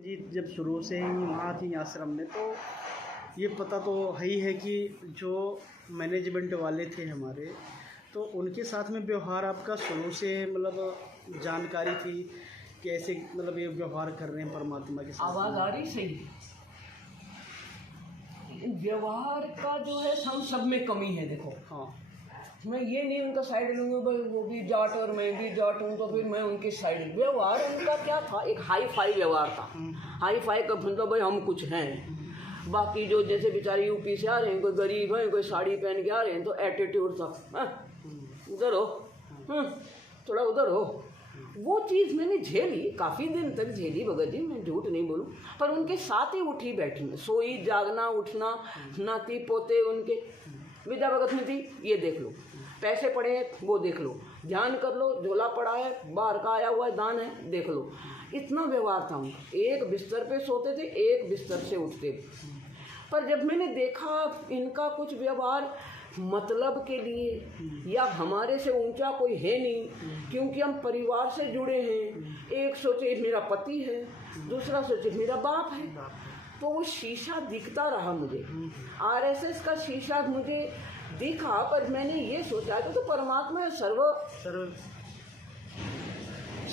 जी, जब शुरू से ही वहाँ थी आश्रम में, तो ये पता तो है ही है कि जो मैनेजमेंट वाले थे हमारे, तो उनके साथ में व्यवहार आपका शुरू से मतलब जानकारी थी कि ऐसे मतलब ये व्यवहार कर रहे हैं परमात्मा के साथ। आवाज़ आ रही सही? व्यवहार का जो है सब में कमी है। देखो, हाँ, मैं ये नहीं उनका साइड लूँगा, भाई वो भी जाट और मैं भी जाट हूँ तो फिर मैं उनके साइड। व्यवहार उनका क्या था, एक हाई फाई व्यवहार था। हाई फाई का मतलब भाई हम कुछ हैं, बाकी जो जैसे बेचारे यूपी से आ रहे हैं, कोई गरीब है, कोई साड़ी पहन के आ रहे हैं, तो एटीट्यूड था, उधर हो, थोड़ा उधर हो। वो चीज़ मैंने झेली, काफ़ी दिन तक झेली भगत जी, मैं झूठ नहीं बोलूँ। पर उनके साथ ही उठी बैठी, सोई जागना उठना, नाती पोते उनके, विद्या भगत में थी, ये देख लो, पैसे पड़े हैं वो देख लो, ध्यान कर लो, झोला पड़ा है, बाहर का आया हुआ है, दान है, देख लो। इतना व्यवहार था उनका। एक बिस्तर पे सोते थे, एक बिस्तर से उठते थे। पर जब मैंने देखा इनका कुछ व्यवहार मतलब के लिए, या हमारे से ऊंचा कोई है नहीं, क्योंकि हम परिवार से जुड़े हैं। एक सोचे मेरा पति है, दूसरा सोचे मेरा बाप है, तो वो शीशा दिखता रहा मुझे। आरएसएस का शीशा मुझे दिखा, पर मैंने ये सोचा कि तो परमात्मा सर्व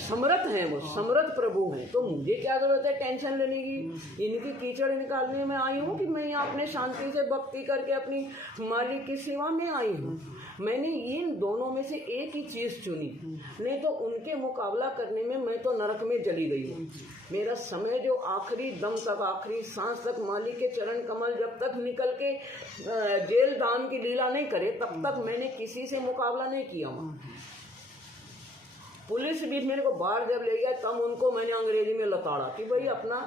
समर्थ हैं, वो समर्थ प्रभु हैं, तो मुझे क्या जरूरत है टेंशन लेने की। इनकी कीचड़ निकालने में आई हूँ कि मैं यहाँ अपने शांति से भक्ति करके अपनी मालिक की सेवा में आई हूँ। मैंने इन दोनों में से एक ही चीज़ चुनी, नहीं तो उनके मुकाबला करने में मैं तो नरक में चली गई हूँ। मेरा समय जो आखिरी दम तक, आखिरी सांस तक मालिक के चरण कमल जब तक निकल के जेल दान की लीला नहीं करे, तब तक मैंने किसी से मुकाबला नहीं किया। पुलिस भी मेरे को बाहर जब ले गया, तब उनको मैंने अंग्रेजी में लताड़ा कि भाई अपना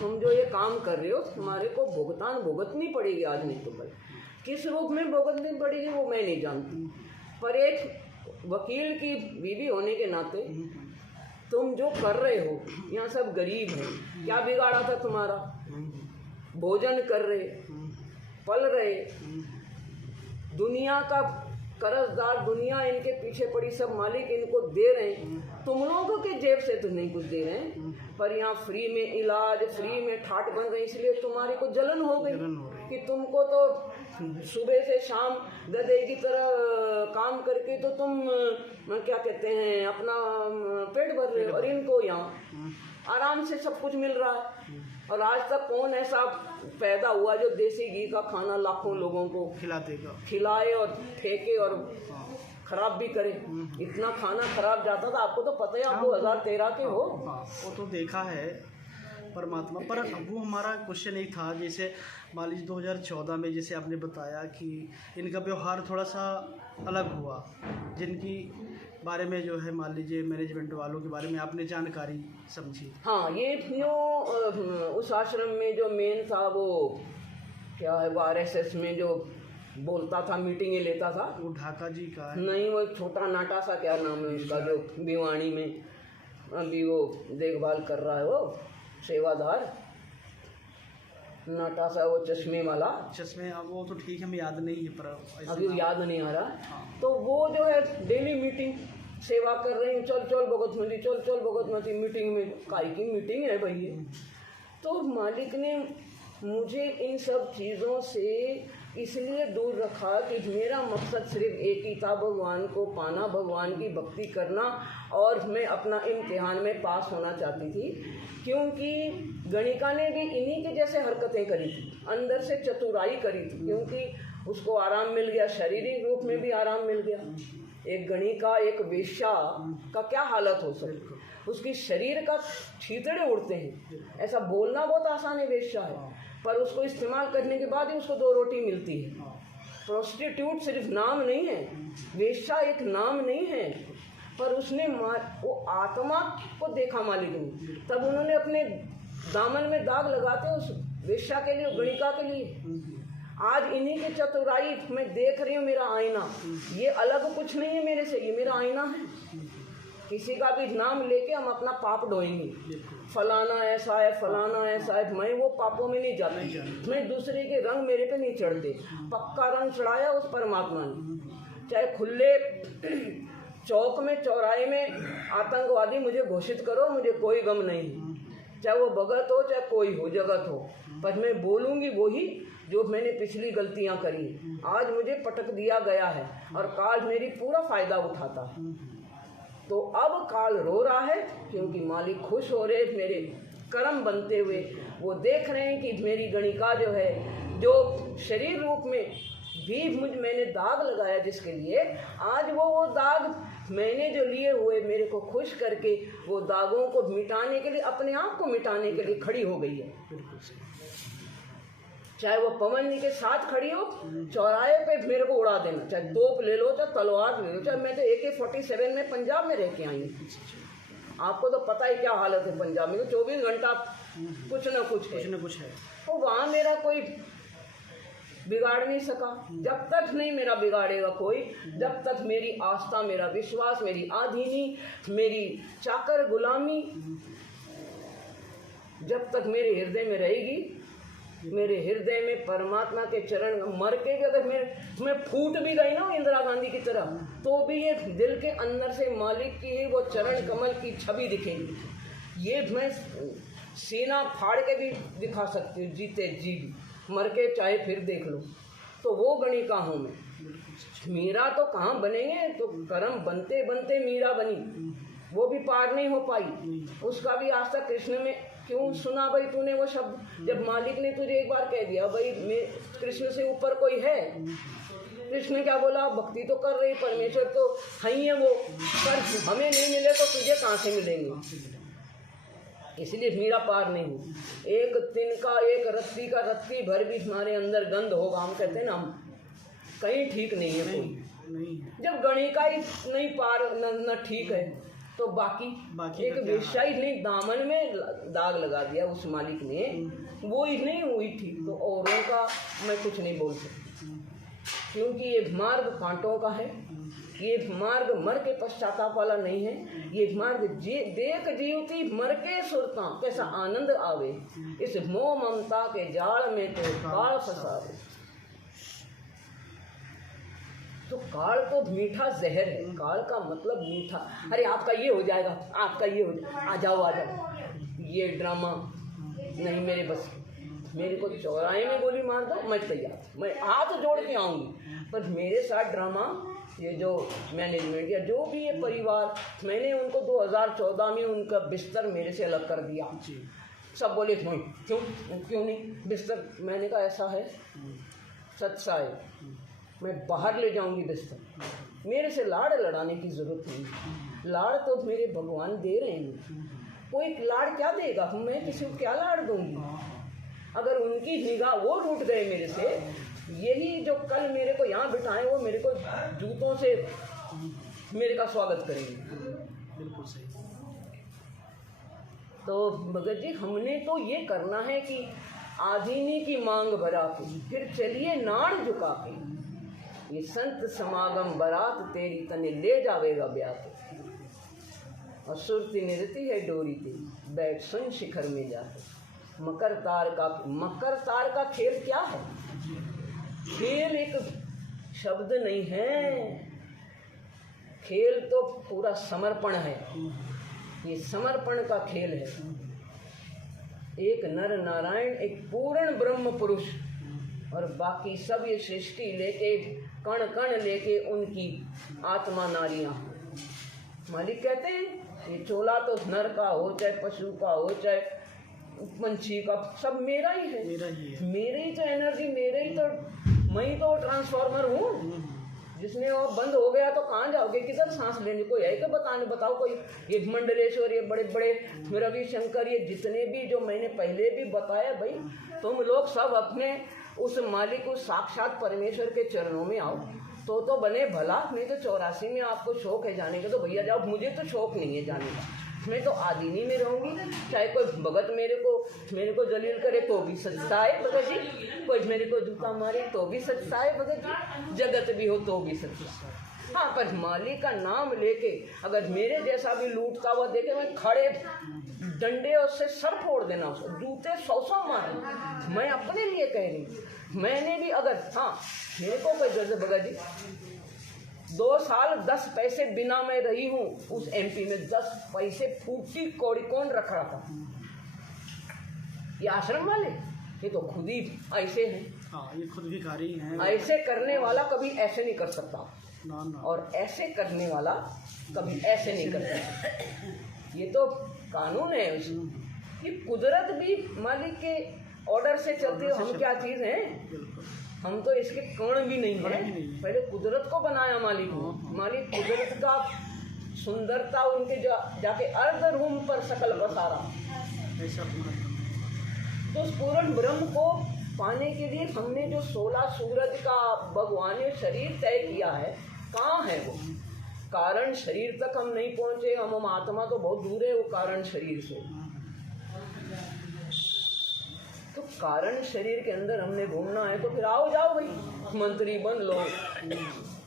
तुम जो ये काम कर रहे हो, तुम्हारे को भुगतान भुगतनी पड़ेगी आज नहीं तो कल। किस रूप में भुगतनी पड़ेगी वो मैं नहीं जानती, पर एक वकील की बीवी होने के नाते तुम जो कर रहे हो, यहाँ सब गरीब हैं, क्या बिगाड़ा था तुम्हारा? भोजन कर रहे, पल रहे, दुनिया का कर्जदार, दुनिया इनके पीछे पड़ी, सब मालिक इनको दे रहे हैं। तुम लोगों के जेब से तो नहीं कुछ दे रहे हैं, पर यहाँ फ्री में इलाज, फ्री में ठाट बन रही, इसलिए तुम्हारी को जलन हो गई कि तुमको तो सुबह से शाम गधे की तरह काम करके तो तुम क्या कहते हैं अपना पेट भर रहे हो, और इनको यहाँ आराम से सब कुछ मिल रहा है। और आज तक कौन ऐसा पैदा हुआ जो देसी घी का खाना लाखों लोगों को खिलाए और फेंके और खराब भी करे। इतना खाना खराब जाता था, आपको तो पता है, आप 2013 के हो। वो तो देखा है परमात्मा। पर वो हमारा क्वेश्चन एक था, जैसे मान लीजिए 2014 में जैसे आपने बताया कि इनका व्यवहार थोड़ा सा अलग हुआ, जिनकी बारे में जो है मान लीजिए मैनेजमेंट वालों के बारे में आपने जानकारी समझी। हाँ, ये उस आश्रम में जो मेन था वो क्या है, वो आरएसएस में जो बोलता था, मीटिंगें लेता था, वो ढाका जी का है? नहीं, वो एक छोटा नाटा सा, क्या नाम है इसका, जो भिवानी में अभी वो देखभाल कर रहा है, वो सेवादार नाटा सा, वो चश्मे वाला। चश्मे, वो तो ठीक है, हमें याद नहीं है, पर अभी याद नहीं आ रहा। तो वो जो है डेली मीटिंग सेवा कर रहे हैं, चल चल भगतमती, चल चल भगतमती, मीटिंग में काई की मीटिंग है भाई ये। तो मालिक ने मुझे इन सब चीज़ों से इसलिए दूर रखा कि मेरा मकसद सिर्फ एक ही था, भगवान को पाना, भगवान की भक्ति करना, और मैं अपना इम्तिहान में पास होना चाहती थी। क्योंकि गणिका ने भी इन्हीं के जैसे हरकतें करी थी, अंदर से चतुराई करी थी, क्योंकि उसको आराम मिल गया, शारीरिक रूप में भी आराम मिल गया। एक गणिका, एक वेश्या का क्या हालत हो सकती, उसकी शरीर का छीतड़े उड़ते हैं। ऐसा बोलना बहुत आसान है, वेश्या है, पर उसको इस्तेमाल करने के बाद ही उसको 2 रोटी मिलती है। प्रोस्टिट्यूट सिर्फ नाम नहीं है, वेश्या एक नाम नहीं है, पर उसने वो आत्मा को देखा मालिक ने, तब उन्होंने अपने दामन में दाग लगाते उस वेश्या के लिए, गणिका के लिए। आज इन्हीं की चतुराई मैं देख रही हूँ, मेरा आईना, ये अलग कुछ नहीं है मेरे से, ये मेरा आईना है। किसी का भी नाम लेके हम अपना पाप ढोएंगे, फलाना ऐसा है, फलाना ऐसा है, मैं वो पापों में नहीं जाती, मैं दूसरे के रंग मेरे पे नहीं चढ़ते। पक्का रंग चढ़ाया उस परमात्मा ने। चाहे खुले चौक में, चौराहे में आतंकवादी मुझे घोषित करो, मुझे कोई गम नहीं। चाहे वो भगत हो चाहे कोई हो, जगत हो, पर मैं बोलूँगी वही जो मैंने पिछली गलतियाँ करी। आज मुझे पटक दिया गया है और काल मेरी पूरा फायदा उठाता है। तो अब काल रो रहा है क्योंकि मालिक खुश हो रहे मेरे कर्म बनते हुए। वो देख रहे हैं कि मेरी गणिका जो है, जो शरीर रूप में भी मैंने दाग लगाया जिसके लिए, आज वो दाग मैंने जो लिए हुए मेरे को खुश करके वो दागों को मिटाने के लिए, अपने आप को मिटाने के लिए खड़ी हो गई है। चाहे वो पवन जी के साथ खड़ी हो, चौराहे पे मेरे को उड़ा देना, चाहे तोप ले लो चाहे तलवार ले लो, चाहे मैं तो AK-47 में पंजाब में रह के आई हूँ। आपको तो पता ही क्या हालत है पंजाब में, तो 24 घंटा कुछ ना कुछ है। तो वहाँ मेरा कोई बिगाड़ नहीं सका। जब तक नहीं मेरा बिगाड़ेगा कोई, जब तक मेरी आस्था, मेरा विश्वास, मेरी आधीनी, मेरी चाकर गुलामी जब तक मेरे हृदय में रहेगी, मेरे हृदय में परमात्मा के चरण, मर के भी अगर मैं फूट भी गई ना इंदिरा गांधी की तरह, तो भी ये दिल के अंदर से मालिक की वो चरण कमल की छवि दिखेगी। ये मैं सीना फाड़ के भी दिखा सकती हूँ, जीते जी भी, मर के चाहे फिर देख लो। तो वो गणिका हूँ मैं। मीरा तो कहाँ बनेंगे, तो कर्म बनते बनते मीरा बनी, वो भी पार नहीं हो पाई। उसका भी आज तक कृष्ण में क्यों सुना भाई तूने वो शब्द, जब मालिक ने तुझे एक बार कह दिया भाई मैं कृष्ण से ऊपर कोई है। कृष्ण क्या बोला, भक्ति तो कर रही, परमेश्वर तो है ही है वो, पर हमें नहीं मिले तो तुझे कहाँ से मिलेंगे। इसलिए मीरा पार नहीं हुई। एक तिनका, एक रत्ती का रत्ती भर भी हमारे अंदर गंध होगा, हम कहते हैं ना, हम कहीं ठीक नहीं है कोई। जब गणिका ही नहीं पार न ठीक है तो बाकी एक वेश्या ही नहीं, दामन में दाग लगा दिया उस मालिक ने, वो ही नहीं हुई थी। तो औरों का मैं कुछ नहीं बोल सकती, क्योंकि ये मार्ग कांटों का है, ये मार्ग मर के पश्चाताप वाला नहीं है। ये मार्ग देख जीवती मर के सुरता कैसा आनंद आवे, इस मोह ममता के जाल में तो काल फंसावे। तो काल तो मीठा जहर है, काल का मतलब मीठा। अरे आपका ये हो जाएगा, आपका ये हो जाएगा, आ जाओ। ये ड्रामा नहीं मेरे बस, मेरे को चौराहे में गोली मार दो मैं तैयार, मैं हाथ जोड़ के आऊँगी। पर मेरे साथ ड्रामा, ये जो मैनेजमेंट या जो भी ये परिवार, मैंने उनको 2014 में उनका बिस्तर मेरे से अलग कर दिया। सब बोले नहीं, क्यों नहीं बिस्तर, मैंने कहा ऐसा है, सच्चा है, मैं बाहर ले जाऊंगी बिस्तर। मेरे से लाड़ लड़ाने की ज़रूरत नहीं, लाड़ तो मेरे भगवान दे रहे हैं। कोई लाड़ क्या देगा, मैं किसी को क्या लाड़ दूंगी। अगर उनकी निगाह वो रूठ गए मेरे से, यही जो कल मेरे को यहाँ बिठाए वो मेरे को जूतों से मेरे का स्वागत करेंगे। बिल्कुल सही। तो भगत जी हमने तो ये करना है कि आधीनी की मांग भरा के फिर चलिए नाड़ झुका के, ये संत समागम बारात तेरी तने ले जावेगा ब्याह। और सुरती निरती है डोरी तेरी, बैठ सुन शिखर में जाके। मकर तार का खेल क्या है, खेल एक शब्द नहीं है, खेल तो पूरा समर्पण है। ये समर्पण का खेल है। एक नर नारायण, एक पूर्ण ब्रह्म पुरुष, और बाकी सब ये सृष्टि लेके कण कण लेके उनकी आत्मा नारियां। मालिक कहते हैं ये चोला तो नर का हो चाहे पशु का हो चाहे पंछी का, सब मेरा ही है, मेरे ही तो एनर्जी, मेरे ही तो, मैं ही तो ट्रांसफार्मर हूँ। जिसने वो बंद हो गया तो कहाँ जाओगे, किधर सांस लेने, कोई है तो बताओ कोई। ये मंडलेश्वर, ये बड़े बड़े रविशंकर, ये जितने भी जो मैंने पहले भी बताया, भाई तुम लोग सब अपने उस मालिक, उस साक्षात परमेश्वर के चरणों में आओ तो बने भला। नहीं तो 84 में आपको शौक है जाने का तो भैया जाओ, मुझे तो शौक नहीं है जाने का। मैं तो आदिनी में रहूंगी, चाहे कोई भगत मेरे को जलील करे तो भी सच्चा है भगत जी, कोई मेरे को जूता मारे तो भी सच्चा है भगत जी, जगत भी हो तो भी सच्चा है। हाँ, पर मालिक का नाम लेके अगर मेरे जैसा भी लूटता हुआ देखे, मैं खड़े डंडे उससे सर फोड़ देना, उसको जूते 100 मारे। मैं अपने लिए कह रही हूँ, मैंने भी अगर, हाँ मेरे को कोई जैसे भगत जी 2 साल 10 पैसे बिना मैं रही हूँ उस MP में, 10 पैसे फूटी कौड़ी कौन रख रहा था। ये आश्रम वाले ये तो खुद ही ऐसे हैं। हाँ, ये खुद भिखारी हैं। ऐसे करने वाला कभी ऐसे नहीं कर सकता, ना ना। और ऐसे करने वाला कभी ऐसे नहीं कर सकता। ये तो कानून है कि कुदरत भी मालिक के ऑर्डर से चलती है। हम क्या चीज़ हैं, बिल्कुल। हम तो इसके कण भी नहीं कण भी है। नहीं है। पहले कुदरत को बनाया मालिक ने। मालिक कुदरत का सुंदरता उनके जाके अर्ध रूम पर सकल बसारा। ऐसा अपना तो उस पूर्ण ब्रह्म को पाने के लिए हमने जो 16 सूरज का भगवान ने शरीर तय किया है, कहाँ है वो? कारण शरीर तक हम नहीं पहुँचे। हम आत्मा तो बहुत दूर है वो कारण शरीर से। तो कारण शरीर के अंदर हमने घूमना है तो फिर आओ जाओ भाई, मंत्री बन लो,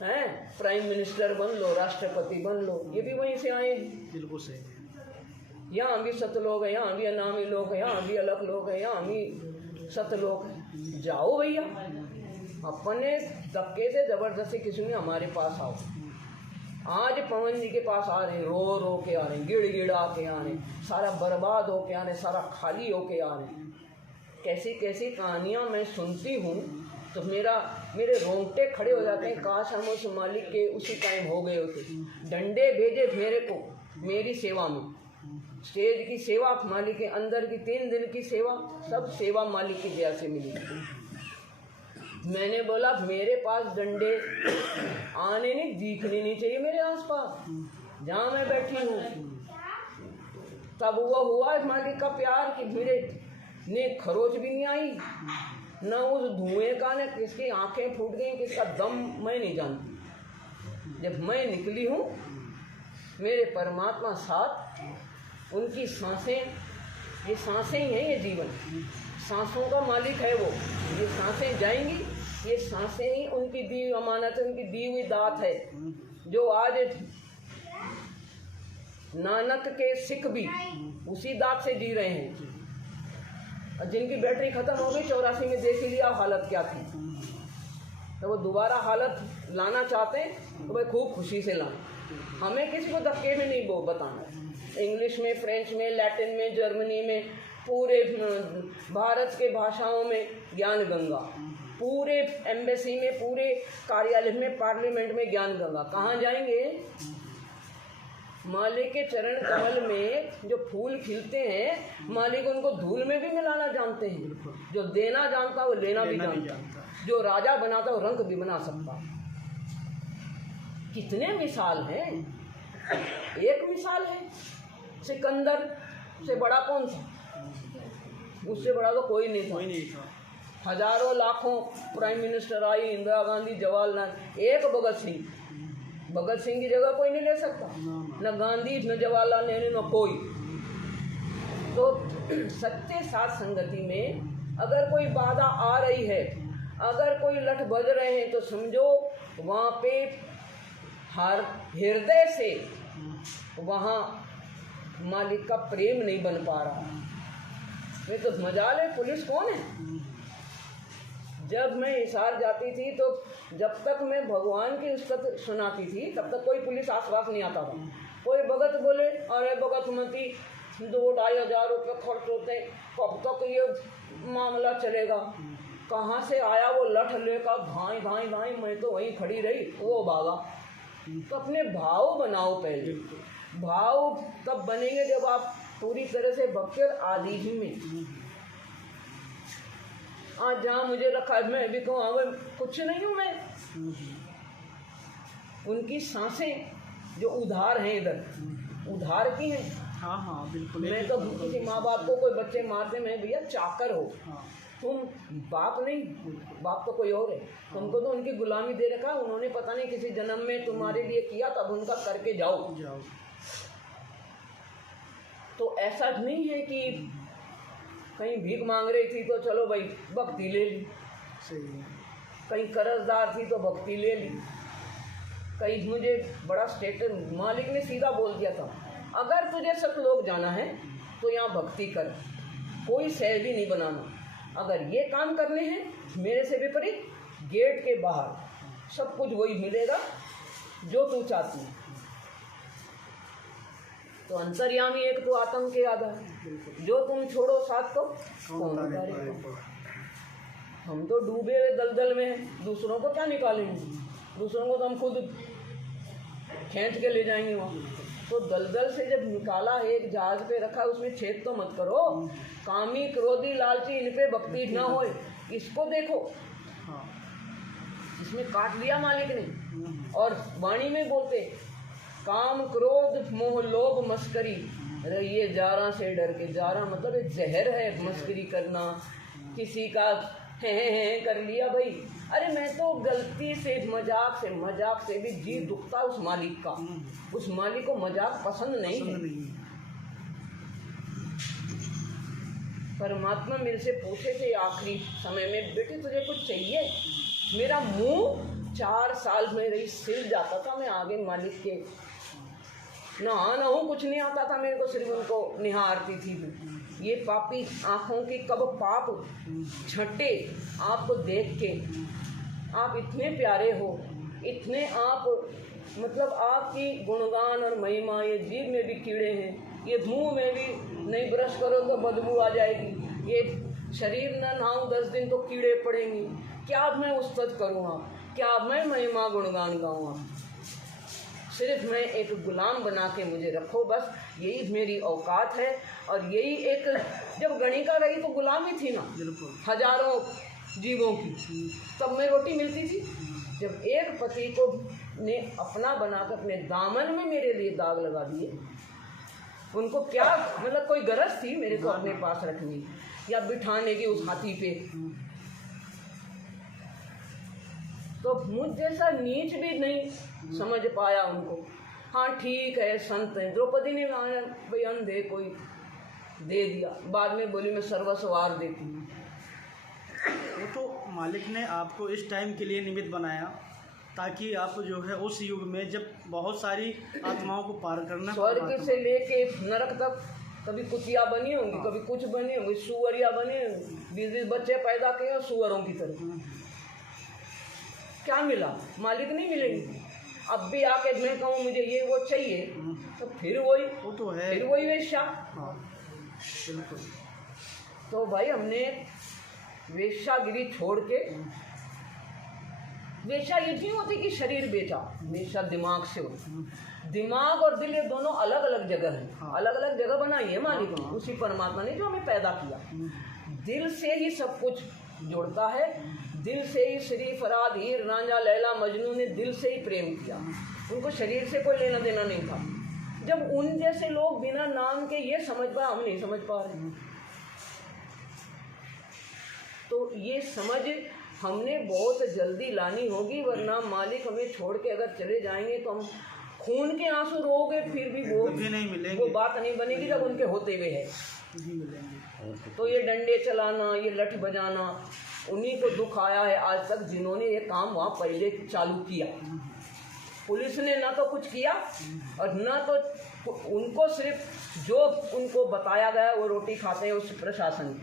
हैं, प्राइम मिनिस्टर बन लो, राष्ट्रपति बन लो, ये भी वहीं से आए हैं। बिल्कुल सही है। यहाँ भी सत लोग हैं, यहाँ भी अनामी लोग हैं, यहाँ भी अलग लोग हैं, यहाँ भी सत लोग हैं। जाओ भैया, अपने धक्के से जबरदस्ती किसी ने हमारे पास आओ। आज पवन जी के पास आ रहे हैं, रो रो के आ रहे हैं, गिड़ गिड़ा के आ रहे हैं, सारा बर्बाद होके आ रहे हैं, सारा खाली होके आ रहे हैं। कैसी कैसी कहानियाँ मैं सुनती हूँ तो मेरे रोंगटे खड़े हो जाते हैं। काश हम उस मालिक के उसी टाइम हो गए होते। डंडे भेजे मेरे को मेरी सेवा में, स्टेज की सेवा, मालिक के अंदर की 3 दिन की सेवा, सब सेवा मालिक की दया से मिली। मैंने बोला मेरे पास डंडे आने नहीं, दिखने नहीं चाहिए मेरे आसपास जहाँ मैं बैठी हूँ। तब वो हुआ मालिक का प्यार कि मेरे ने खरोच भी नहीं आई, न उस धुएं का, न किसकी आंखें फूट गई, किसका दम मैं नहीं जानती। जब मैं निकली हूँ मेरे परमात्मा साथ, उनकी सांसें, ये सांसें ही हैं, ये जीवन सांसों का मालिक है वो। ये सांसें जाएंगी, ये सांसें ही उनकी दी हुई अमानत है, उनकी दी हुई दात है। जो आज नानक के सिख भी उसी दात से जी रहे हैं। जिनकी बैटरी खत्म हो गई 84 में, देख ही लिया हालत क्या थी। तो वो दोबारा हालत लाना चाहते हैं तो भाई खूब खुशी से लाएं। हमें किसी को धक्के में नहीं वो बताना। इंग्लिश में, फ्रेंच में, लैटिन में, जर्मनी में, पूरे भारत के भाषाओं में ज्ञान गंगा, पूरे एम्बेसी में, पूरे कार्यालय में, पार्लियामेंट में ज्ञान गंगा। कहाँ जाएंगे? मालिक के चरण कमल में जो फूल खिलते हैं, मालिक उनको धूल में भी मिलाना जानते हैं। जो देना जानता है वो लेना भी जानता है। जो राजा बनाता है वो रंग भी बना सकता। कितने मिसाल हैं। एक मिसाल है सिकंदर से बड़ा कौन था? उससे बड़ा तो कोई नहीं था। हजारों लाखों prime minister I, Indira Gandhi, Jawaharlal, एक भगत सिंह की जगह कोई नहीं ले सकता। न गांधी, न जवाहरलाल नेहरू, न कोई। तो सत्य साथ संगति में अगर कोई बाधा आ रही है, अगर कोई लठ बज रहे हैं, तो समझो वहाँ पे हर हृदय से वहाँ मालिक का प्रेम नहीं बन पा रहा। वे तो मजाल है, पुलिस कौन है? जब मैं हिसार जाती थी तो जब तक मैं भगवान की उस्तत सुनाती थी तब तक कोई पुलिस आसपास नहीं आता था। कोई भगत बोले अरे भगत मती 2-2.5 हज़ार रुपये खर्च होते हैं, कब तक ये मामला चलेगा? कहाँ से आया वो लठ लेकर, भाई भाई भाई, मैं तो वहीं खड़ी रही, वो भागा। तो अपने भाव बनाओ पहले। भाव तब बनेंगे जब आप पूरी तरह से भक्ति और आदि ही में। आज जहाँ मुझे रखा है मैं भी कहूँ हाँ कुछ नहीं हूँ मैं। उनकी सांसें जो उधार हैं, इधर उधार की हैं। हाँ बिल्कुल। मैं तो किसी माँ बाप को कोई बच्चे मारते, मैं भैया चाकर हो, तुम बाप नहीं, बाप तो कोई और है। तुमको तो उनकी गुलामी दे रखा, उन्होंने पता नहीं किसी जन्म में तुम्हारे लिए किया, तब उनका करके जाओ। तो ऐसा नहीं है कि कहीं भीख मांग रही थी तो चलो भाई भक्ति ले ली, सही है। कहीं कर्जदार थी तो भक्ति ले ली, कहीं मुझे बड़ा स्टेटस, मालिक ने सीधा बोल दिया था अगर तुझे सतलोक जाना है तो यहाँ भक्ति कर, कोई सह भी नहीं बनाना। अगर ये काम करने हैं मेरे से विपरीत, गेट के बाहर सब कुछ वही मिलेगा जो तू चाहती है। तो अंतर्यामी एक तो आतंक के आधार, जो तुम छोड़ो साथ तो कौन उतारेगा। हम तो डूबे हुए दलदल में हैं, दूसरों को क्या निकालेंगे, दूसरों को तो हम खुद खींच के ले जाएंगे वहाँ। तो दलदल से जब निकाला है, एक जहाज पे रखा, उसमें छेद तो मत करो। कामी क्रोधी लालची इन पे भक्ति ना हो, इसको देखो, इसमें काट लिया मालिक ने। और वाणी में बोलते काम क्रोध मोह लोभ मस्करी, अरे ये जारा से डर के, जारा मतलब एक जहर है, मस्करी करना, किसी का है कर लिया भाई। अरे मैं तो गलती से मजाक से भी जी दुखता उस मालिक का, उस मालिक को मजाक पसंद नहीं है। परमात्मा मेरे से पूछे थे आखिरी समय में, बेटे तुझे कुछ चाहिए? मेरा मुंह 4 साल में रही सिल जाता था, मैं आगे मालिक के ना हूँ, कुछ नहीं आता था मेरे को, सिर्फ उनको निहारती थी। ये पापी आँखों की कब पाप छटे आपको देख के। आप इतने प्यारे हो, इतने आप मतलब आपकी गुणगान और महिमा, ये जीभ में भी कीड़े हैं, ये मुंह में भी नहीं ब्रश करो तो बदबू आ जाएगी, ये शरीर न नहाऊं 10 दिन तो कीड़े पड़ेंगे। क्या अब मैं उस्तत करूँगा, क्या अब मैं महिमा गुणगान गाऊँगा? सिर्फ मैं एक गुलाम बना के मुझे रखो, बस यही मेरी औकात है। और यही एक, जब गणिका रही तो गुलामी थी ना हजारों जीवों की, तब मैं रोटी मिलती थी। जब एक पति को ने अपना बनाकर अपने दामन में मेरे लिए दाग लगा दिए, उनको क्या मतलब कोई गरज थी मेरे को अपने पास रखने या बिठाने की उस हाथी पे? तो मुझ जैसा नीच भी नहीं समझ पाया उनको। हाँ ठीक है, संत हैं। द्रौपदी ने भाई अंधे कोई दे दिया, बाद में बोली मैं सर्वस्वार देती हूँ। वो तो मालिक ने आपको इस टाइम के लिए निमित्त बनाया ताकि आप जो है उस युग में जब बहुत सारी आत्माओं को पार करना, स्वर्ग से लेके नरक तक कभी कुतिया बनी होंगी, कभी कुछ बनी होंगी, सुअरिया बने, 20 बच्चे पैदा किए सुअरों की तरह। क्या मिला? मालिक नहीं मिलेंगे। अब भी आके मैं कहूँ मुझे ये वो चाहिए, तो फिर वही, वो तो है, फिर वही वेश्या। हाँ बिल्कुल। तो भाई हमने वेश्यागिरी छोड़ के, वेश्या ये नहीं होती कि शरीर बेचा, वेश्या दिमाग से होती। दिमाग और दिल ये दोनों अलग अलग जगह है, हाँ। अलग अलग जगह बनाई है मालिक ने, उसी परमात्मा ने जो हमें पैदा किया। दिल से ही सब कुछ जुड़ता है, दिल से ही श्री फराद हीर रांझा लैला मजनू ने दिल से ही प्रेम किया, उनको शरीर से कोई लेना देना नहीं था। जब उन जैसे लोग बिना नाम के ये समझ पाए, हम नहीं समझ पा रहे। तो ये समझ हमने बहुत जल्दी लानी होगी, वरना मालिक हमें छोड़ के अगर चले जाएंगे तो हम खून के आंसू रोगे फिर भी वो नहीं मिलेंगे, वो बात नहीं बनेगी जब उनके होते हुए है। तो ये डंडे चलाना, ये लठ बजाना, उन्हीं को दुख आया है आज तक जिन्होंने ये काम वहाँ पहले चालू किया। पुलिस ने ना तो कुछ किया और ना तो उनको सिर्फ जो उनको बताया गया वो रोटी खाते हैं उस प्रशासन।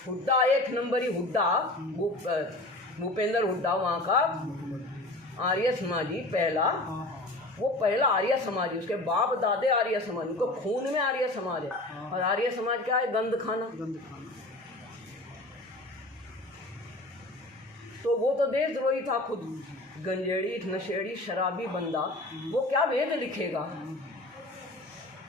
हुड्डा 1 नंबरी हुड्डा, भूपेंद्र हुड्डा वहाँ का आर्य समाजी पहला, वो पहला आर्य समाज, उसके बाप दादे आर्य समाज, उनको खून में आर्य समाज है। और आर्य समाज क्या है? गंद खाना। तो वो तो देशद्रोही था खुद, गंजेड़ी नशेड़ी शराबी बंदा, वो क्या वेद लिखेगा?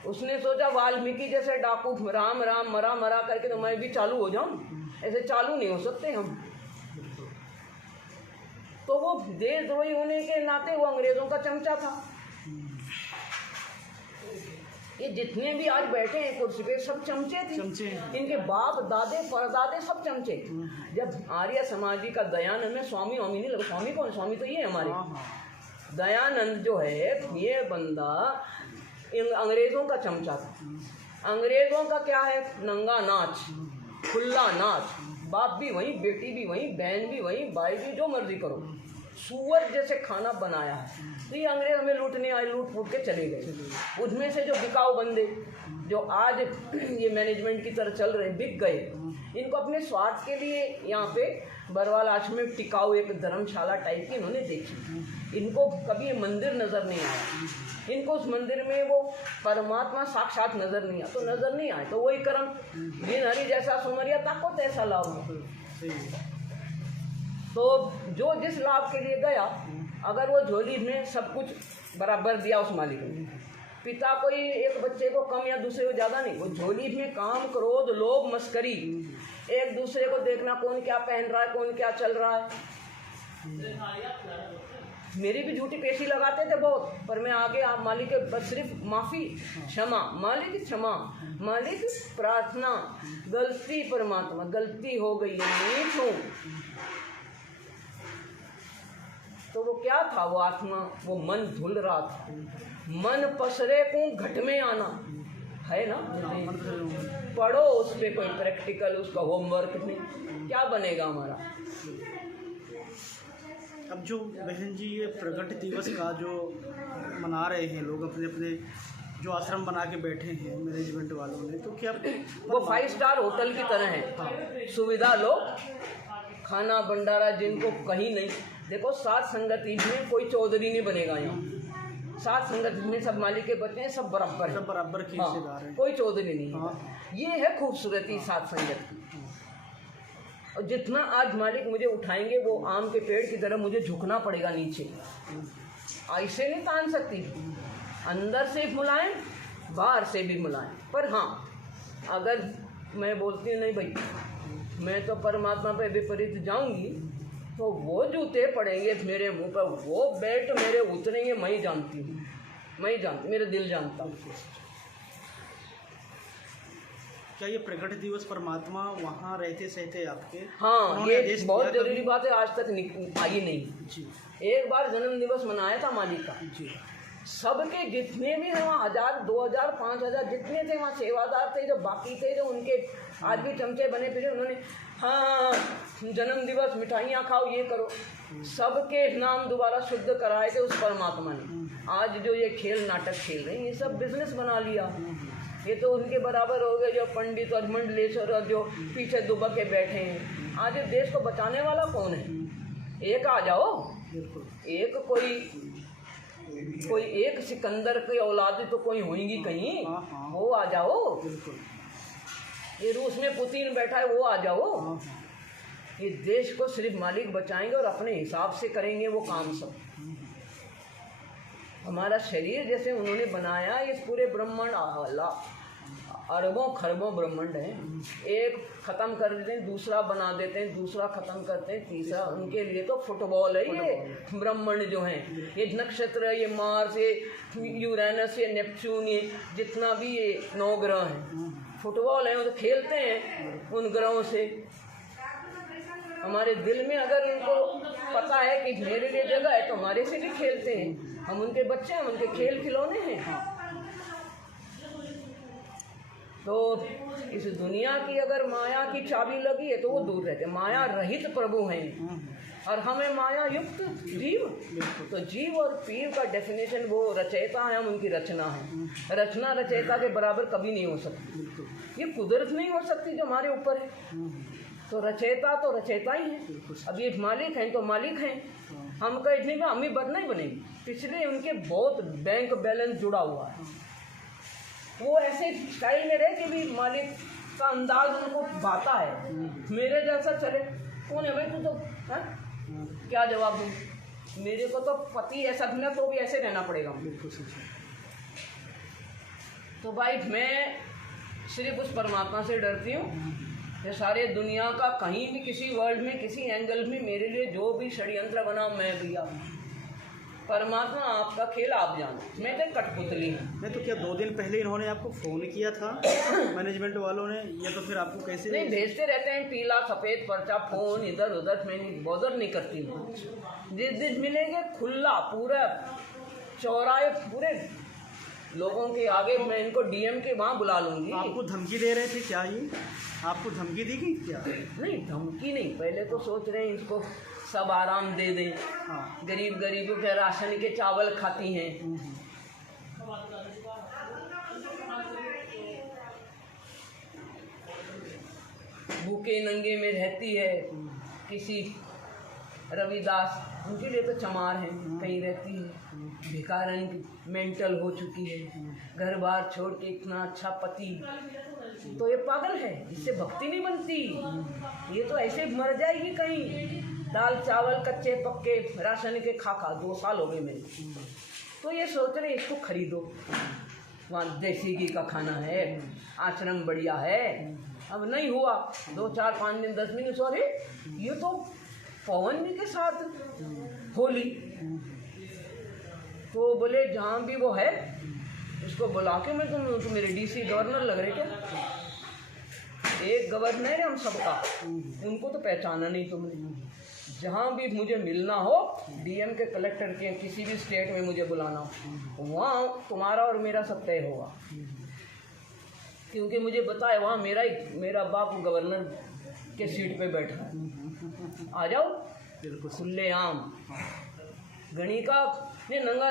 उसने सोचा वाल्मीकि जैसे डाकू राम राम मरा मरा करके तो मैं भी चालू हो जाऊं, ऐसे चालू नहीं हो सकते हम। तो वो देशद्रोही होने के नाते वो अंग्रेजों का चमचा था। ये जितने भी आज बैठे हैं कुर्सी पे सब चमचे थे, इनके बाप दादे परदादे सब चमचे। जब आर्य समाजी का दयानंद में स्वामी वामी नहीं लगा, स्वामी कौन? स्वामी तो ये हमारे दयानंद जो है, ये बंदा इन अंग्रेजों का चमचा था। अंग्रेजों का क्या है? नंगा नाच, खुला नाच, बाप भी वहीं, बेटी भी वहीं, बहन भी वहीं, भाई भी, जो मर्जी करो, सुअर जैसे खाना बनाया है। तो ये अंग्रेज हमें लूटने आए, लूट फूट के चले गए। उसमें से जो बिकाऊ बंदे जो आज ये मैनेजमेंट की तरह चल रहे हैं, बिक गए। इनको अपने स्वार्थ के लिए यहाँ पे बरवाल आश्रम में टिकाऊ एक धर्मशाला टाइप की इन्होंने देखी। इनको कभी ये मंदिर नज़र नहीं आया, इनको उस मंदिर में वो परमात्मा साक्षात नज़र नहीं आया। तो नज़र नहीं आए तो वही कर्म, बिन हरि जैसा सुमरिया ताको तैसा लाभ। तो जो जिस लाभ के लिए गया, अगर वो झोली में सब कुछ बराबर दिया उस मालिक ने, पिता कोई एक बच्चे को कम या दूसरे को ज़्यादा नहीं, वो झोली में काम, क्रोध, लोभ, मस्करी, एक दूसरे को देखना, कौन क्या पहन रहा है, कौन क्या चल रहा है। मेरी भी झूठी पेशी लगाते थे बहुत, पर मैं आगे आप मालिक के बस सिर्फ माफ़ी, क्षमा, मालिक क्षमा, मालिक प्रार्थना, गलती परमात्मा, गलती हो गई है, नीच हूँ। तो वो क्या था, वो आत्मा, वो मन धुल रहा था। मन पसरे को घट में आना है ना, पढ़ो उस पर कोई प्रैक्टिकल, उसका होमवर्क नहीं, क्या बनेगा हमारा। अब जो बहन जी ये प्रगट दिवस का जो मना रहे हैं लोग, अपने अपने जो आश्रम बना के बैठे हैं मैनेजमेंट वालों ने, तो क्या वो 5 स्टार होटल की तरह है। सुविधा लो, खाना भंडारा जिनको कहीं नहीं। देखो सात संगति में कोई चौधरी नहीं बनेगा यहाँ, सात संगति में सब मालिक के बच्चे हैं, सब बराबर हैं, सब बराबर की हिस्सेदार हैं, कोई चौधरी नहीं है। ये है खूबसूरती सात संगत की। और जितना आज मालिक मुझे उठाएंगे वो आम के पेड़ की तरह मुझे झुकना पड़ेगा नीचे, ऐसे नहीं तान सकती। अंदर से मुलायम, बाहर से भी मुलायम। पर हाँ, अगर मैं बोलती नहीं भाई मैं तो परमात्मा पे विपरीत जाऊंगी, तो वो जूते पड़ेंगे मेरे मुंह पर, वो बेल्ट मेरे उतरेंगे, मैं ही जानती हूँ, मैं ही जानती, मेरा दिल जानता हूँ। क्या ये प्रगट दिवस परमात्मा वहाँ रहते सहते आपके? हाँ, ये बहुत जरूरी बात है, आज तक आई नहीं जी। एक बार जन्म दिवस मनाया था मालिक का जी, सबके जितने भी हैं वहाँ 1000, 2000, 5000 जितने थे वहाँ सेवादार थे, जो बाकी थे, जो उनके आज भी चमचे बने फिरे, उन्होंने हाँ जन्म दिवस मिठाइयाँ खाओ, ये करो, सबके नाम दोबारा शुद्ध कराए थे उस परमात्मा ने। आज जो ये खेल नाटक खेल रहे हैं, ये सब बिजनेस बना लिया। ये तो उनके बराबर हो गए जो पंडित और मंडलेश्वर और जो पीछे दुबक के बैठे हैं। आज देश को बचाने वाला कौन है? एक आ जाओ, एक कोई एक सिकंदर की औलाद तो कोई होंगी कहीं, वो आ जाओ। ये रूस में पुतिन बैठा है, वो आ जाओ। ये देश को सिर्फ मालिक बचाएंगे और अपने हिसाब से करेंगे वो काम सब। हमारा शरीर जैसे उन्होंने बनाया, इस पूरे ब्रह्मांड अरबों खरबों ब्रह्मांड है, एक ख़त्म कर देते हैं, दूसरा बना देते हैं, दूसरा ख़त्म करते हैं, तीसरा। उनके लिए तो फुटबॉल है ये ब्रह्मांड जो है, ये नक्षत्र है, ये मार्स, ये यूरेनस, ये नेपच्यून, ये जितना भी ये 9 ग्रह हैं, फुटबॉल है, वो तो खेलते हैं उन ग्रहों से। हमारे दिल में अगर उनको पता है कि मेरे लिए जगह है तो हमारे से भी खेलते हैं। हम उनके बच्चे हैं, उनके खेल खिलौने हैं। तो इस दुनिया की अगर माया की चाबी लगी है तो वो दूर रहते, माया रहित प्रभु हैं और हमें माया युक्त जीव। तो जीव और पीर का डेफिनेशन वो रचयिता है, हम उनकी रचना है। रचना रचयिता के बराबर कभी नहीं हो सकती, ये कुदरत नहीं हो सकती जो हमारे ऊपर है। तो रचयिता तो रचयिता ही है। अब ये मालिक हैं तो मालिक हैं, हम कह इतनी में हम ही नहीं बनेंगे। पिछले उनके बहुत बैंक बैलेंस जुड़ा हुआ है, वो ऐसे स्टाइल में रहे कि भी मालिक का अंदाज उनको भाता है। मेरे जैसा चले कौन है भाई तू, तो है? क्या जवाब दूँ? मेरे को तो पति ऐसा भी ना, तो भी ऐसे रहना पड़ेगा। तो भाई मैं सिर्फ उस परमात्मा से डरती हूँ। ये सारे दुनिया का कहीं भी किसी वर्ल्ड में किसी एंगल में मेरे लिए जो भी षड्यंत्र बना, मैं भैया परमात्मा आपका खेल आप जानो, मैं तो कठपुतली हूँ। नहीं तो क्या 2 दिन पहले इन्होंने आपको फ़ोन किया था मैनेजमेंट वालों ने, या तो फिर आपको कैसे? नहीं, भेजते रहते हैं पीला सफ़ेद पर्चा, फ़ोन इधर उधर, मैं नहीं बॉदर नहीं करती हूँ। जिस दिन मिलेंगे खुला पूरा चौराहे पूरे लोगों के आगे मैं इनको डीएम के वहाँ बुला लूँगी। आपको धमकी दे रहे थे क्या? ये आपको धमकी दी गई क्या? नहीं, धमकी नहीं, पहले तो सोच रहे हैं इसको सब आराम दे दें। हाँ। गरीब गरीबों के राशन के चावल खाती हैं। भूखे नंगे में रहती है। किसी रविदास, उनके लिए तो चमार है, कहीं रहती है। भिखारन मेंटल हो चुकी है, घर बार छोड़ के इतना अच्छा पति, तो ये पागल है, इससे भक्ति नहीं बनती। ये तो ऐसे मर जाएगी कहीं, दाल चावल कच्चे पक्के राशन के खा खा 2 साल हो गए मेरे। तो ये सोच रहे इसको खरीदो, वहाँ देसी घी का खाना है, आश्रम बढ़िया है। अब नहीं हुआ, 2 4 5 दिन 10 दिन, सॉरी ये तो पवन जी के साथ होली। तो बोले जहाँ भी वो है उसको बुला के, मैं तुम मेरे डीसी गवर्नर लग रहे क्या? एक गवर्नर है हम सबका, उनको तो पहचाना नहीं तुमने। जहाँ भी मुझे मिलना हो, डीएम के, कलेक्टर के, किसी भी स्टेट में मुझे बुलाना हो, वहाँ तुम्हारा और मेरा सब तय होगा। क्योंकि मुझे पता है वहाँ मेरा बाप गवर्नर के सीट पे बैठा है। आ जाओ खुले आम। गणिका ने नंगा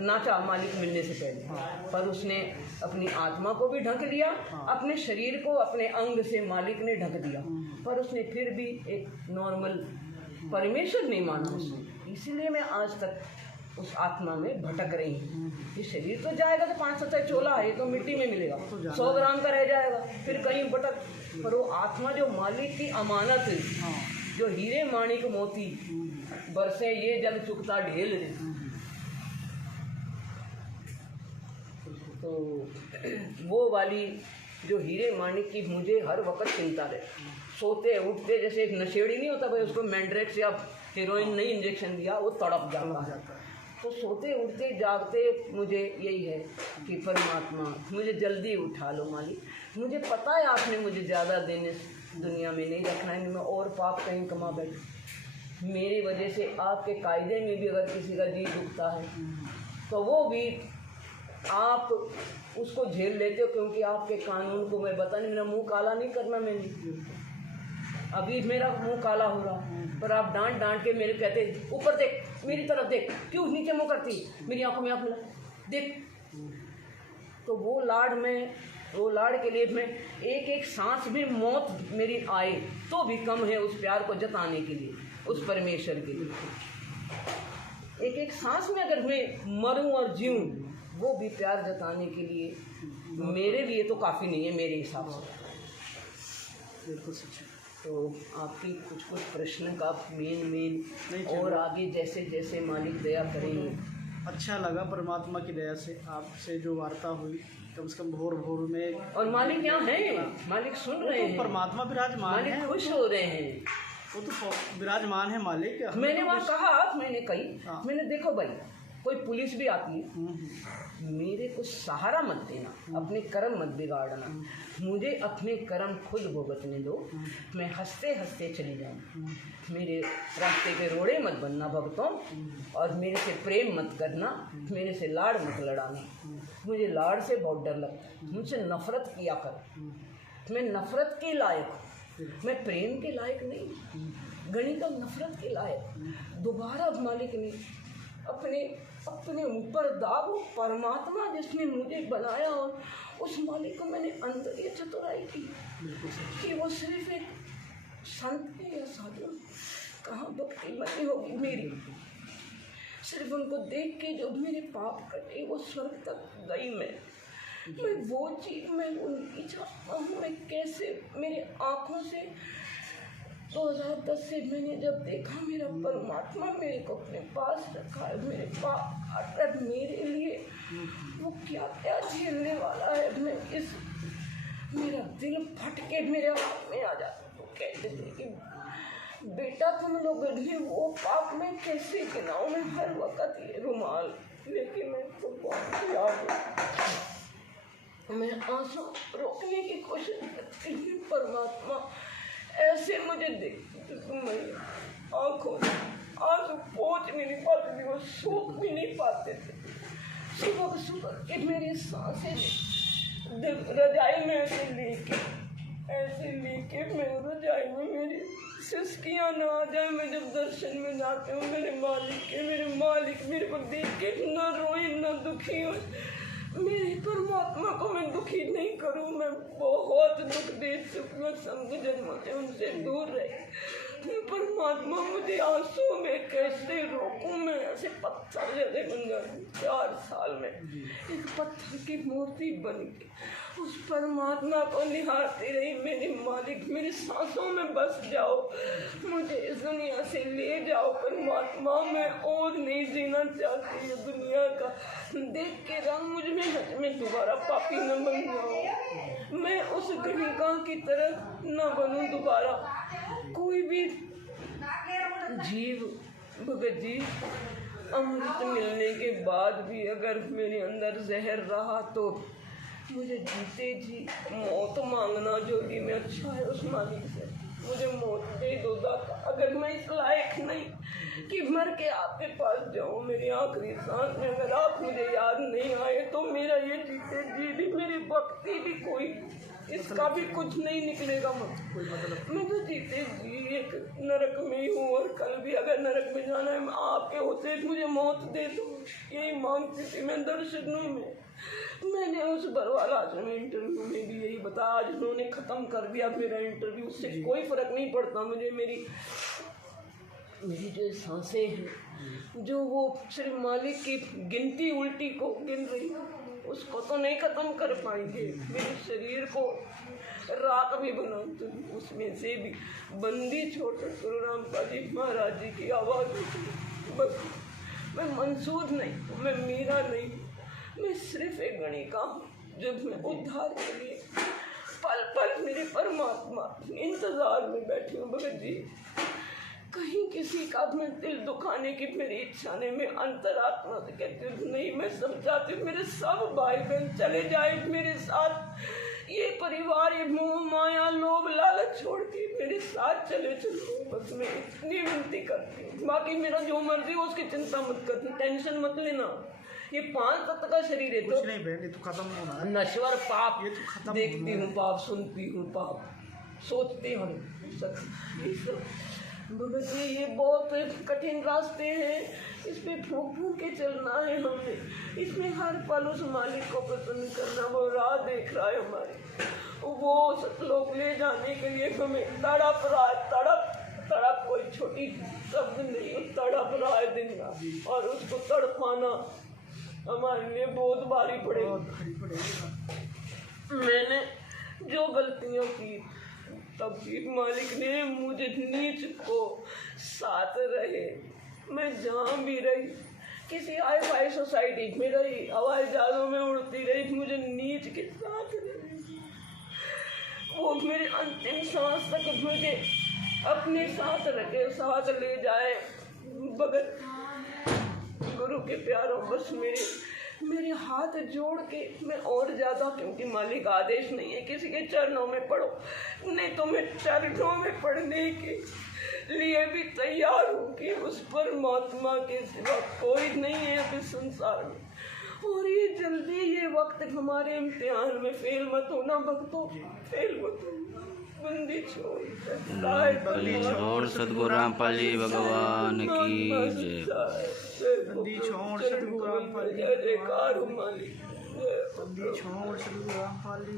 नाचा मालिक मिलने से पहले, पर उसने अपनी आत्मा को भी ढक लिया, अपने शरीर को अपने अंग से मालिक ने ढक दिया, पर उसने फिर भी एक नॉर्मल परमेश्वर नहीं माना उसने। इसीलिए मैं आज तक उस आत्मा में भटक रही हूँ। ये शरीर तो जाएगा, तो 500 चोला है, ये तो मिट्टी में मिलेगा, 100 ग्राम का रह जाएगा, फिर कहीं भटक। पर वो आत्मा जो मालिक की अमानत, जो हीरे माणिक मोती बरसे ये जग चुकता ढेल रे। तो वो वाली जो हीरे माणिक की मुझे हर वक्त चिंता रहे। सोते उठते जैसे एक नशेड़ी नहीं होता भाई, उसको मैंड्रेक्स या हीरोइन नहीं इंजेक्शन दिया वो तड़प जाता है। तो सोते उठते जागते मुझे यही है कि परमात्मा मुझे जल्दी उठा लो मालिक। मुझे पता है आपने मुझे ज़्यादा दिन इस दुनिया में नहीं रखना है, मैं और पाप कहीं कमा बैठूं। मेरी वजह से आपके कायदे में भी अगर किसी का जी दुखता है तो वो भी आप उसको झेल लेते हो, क्योंकि आपके कानून को मैं बता नहीं, मेरा मुंह काला नहीं करना मैंने। अभी मेरा मुंह काला हो रहा, पर आप डांट डांट के मेरे कहते ऊपर देख, मेरी तरफ देख, क्यों नीचे मुंह करती, मेरी आंखों में आंख मिला देख। तो वो लाड़ के लिए मैं एक एक सांस में मौत मेरी आए तो भी कम है उस प्यार को जताने के लिए, उस परमेश्वर के लिए। एक एक सांस में अगर मैं मरूं और जीऊं, वो भी प्यार जताने के लिए मेरे लिए तो काफ़ी नहीं है मेरे हिसाब से। बिल्कुल सच है। तो आपकी कुछ प्रश्न का मेन और आगे जैसे जैसे मालिक दया करेंगे। अच्छा लगा परमात्मा की दया से आपसे जो वार्ता हुई, कम से कम भोर भोर में। और मालिक यहाँ हैं, मालिक सुन रहे हैं, परमात्मा विराजमान है, मालिक खुश हो रहे हैं, वो तो विराजमान है मालिक। मैंने वहाँ कहा, मैंने कही, मैंने देखो भाई कोई पुलिस भी आती है, मेरे को सहारा मत देना, अपने कर्म मत बिगाड़ना, मुझे अपने कर्म खुद भुगतने दो, मैं हंसते हंसते चली जाऊँ। मेरे रास्ते पे रोड़े मत बनना भक्तों, और मेरे से प्रेम मत करना, मेरे से लाड़ मत लड़ाना। मुझे लाड़ से बहुत डर लगता है, मुझसे नफरत किया कर। मैं नफरत के लायक, मैं प्रेम के लायक नहीं, गणिका नफरत के लायक। दोबारा मालिक ने अपने ऊपर दाग, परमात्मा जिसने मुझे बनाया, और उस मालिक को मैंने अंदर ये चतुराई की कि वो सिर्फ एक संत है या साधु, कहाँ भक्ति बनी होगी मेरी। सिर्फ उनको देख के जो मेरे पाप कटे, वो स्वर्ग तक गई। मैं वो चीज़ मैं उनकी चाहता हूँ। मैं कैसे मेरे आँखों से 2010 से मैंने जब देखा मेरा परमात्मा मेरे को अपने पास रखा है, मेरे पास मेरे लिए वो क्या क्या झेलने वाला है। मैं मेरा दिल फट के मेरे हाथ में आ जाता। तो कहते थे कि बेटा तुम लोग ने वो पाप में कैसे गिनाऊं, मैं हर वक्त ये रुमाल लेके मैं तो बहुत याद हूँ, मैं आंसू रोकने की कोशिश करती हूँ। परमात्मा ऐसे मुझे देखती तो मेरी आँखों में आंसू पहुँच भी नहीं पाते थे, वो सूख भी नहीं पाते थे। सुबह के मेरी सांसें रजाई में ऐसे लेके मैं रजाई में मेरी सिर सिसकियाँ ना आ जाए मैं जब दर्शन में जाती हूँ मेरे मालिक मेरे को देख के ना रोए ना दुखी हो। मेरे परमात्मा को मैं दुखी नहीं करूँ, मैं बहुत दुख दे चुकी हूँ, संग जन्म से उनसे दूर रहे। मैं परमात्मा मुझे आंसू में कैसे रोकूं, मैं ऐसे पत्थर जैसे बन गए। 4 साल में एक पत्थर की मूर्ति बन गई। उस परमात्मा को निहारती रही, मेरे मालिक मेरी सांसों में बस जाओ, मुझे इस दुनिया से ले जाओ परमात्मा, मैं और नहीं जीना चाहती ये दुनिया का देख के रंग मुझ में दोबारा पापी न बन जाओ, मैं उस गणिका की तरह न बनूं दोबारा। कोई भी जीव भगत जी अमृत मिलने के बाद भी अगर मेरे अंदर जहर रहा तो मुझे जीते जी मौत मांगना जो भी मैं अच्छा है उस मालिक से, मुझे मौत दे दो दाता। अगर मैं इस लायक नहीं कि मर के आपके पास जाऊं मेरी आखिरी सांस में, अगर आप मुझे याद नहीं आए तो मेरा ये जीते जी भी मेरी भक्ति भी कोई इसका भी कुछ नहीं निकलेगा। मैं तो जीते जी एक नरक में ही हूँ और कल भी अगर नरक में जाना है आपके होते मुझे मौत दे दो, यही मांगती थी मैं दर्शनों में। मैंने उस बरवाला आश्रम इंटरव्यू में भी यही बताया, आज उन्होंने ख़त्म कर दिया मेरा इंटरव्यू, उससे कोई फ़र्क नहीं पड़ता मुझे। मेरी जो सांसें हैं जो वो सिर्फ मालिक की गिनती उल्टी को गिन रही उसको तो नहीं ख़त्म कर पाएंगे। मेरे शरीर को राख भी बना तो उसमें से भी बंदी छोड़कर गुरु रामपाल जी महाराज जी की आवाज़ होती। बस मैं मंसूर नहीं हूँ, मैं मीरा नहीं हूँ, मैं सिर्फ एक गणिका हूँ जो मैं उद्धार के लिए पल पल मेरे परमात्मा इंतज़ार में बैठी हूँ। भगत जी कहीं किसी का मैं दिल दुखाने की मेरी इच्छा नहीं, मैं अंतरात्मा से कहती हूँ नहीं, मैं समझाती हूँ मेरे सब भाई बहन चले जाए मेरे साथ, ये परिवार ये मोह माया लोभ लालच छोड़ के मेरे साथ चले चलो, बस मैं इतनी विनती करती हूँ। बाकी मेरा जो मर्जी हो उसकी चिंता मत करती, टेंशन मत लेना। ये 5 तत्व का शरीर है तो नहीं बहन, ये तो खत्म होना है। नश्वर पाप ये तो खत्म देखती हूँ, पाप सुनती हूँ, पाप सोचती हूँ, भगत जी ये बहुत कठिन रास्ते हैं, इस पे फूंक फूंक के चलना है हमें, इसमें हर पल उस मालिक को प्रसन्न करना, वो राह देख रहा है हमारी, वो सतलोक ले जाने के लिए हमें तड़प रहा है। तड़प कोई छोटी शब्द नहीं, तड़प रहा है दिन रात, और उसको तड़पाना हमारे लिए बहुत भारी पड़ेगी। मैंने जो गलतियाँ की तब भी मालिक ने मुझे नीच को साथ रहे, मैं जहाँ भी रही किसी हाई फाई सोसाइटी में रही, हवाई जहाज़ों में उड़ती रही, मुझे नीच के साथ रहे। वो मेरे अंतिम सांस तक मुझे अपने साथ रखे, साथ ले जाए। भगत गुरु के प्यारों बस मेरे हाथ जोड़ के मैं और ज़्यादा, क्योंकि मालिक आदेश नहीं है किसी के चरणों में पढ़ो, नहीं तो मैं चरणों में पढ़ने के लिए भी तैयार हूँ कि उस परमात्मा के सिवा कोई नहीं है अभी संसार में। और ये जल्दी ये वक्त हमारे इम्तिहान में फेल मत होना भक्तों, फेल मत होना। बंदी छोड़ सद्गुरु रामपाल जी भगवान की जय। बंदी छोड़ सद्गुरु रामपाल जी, जय जयकार मालिक, बंदी छोड़ सद्गुरु रामपाल जी।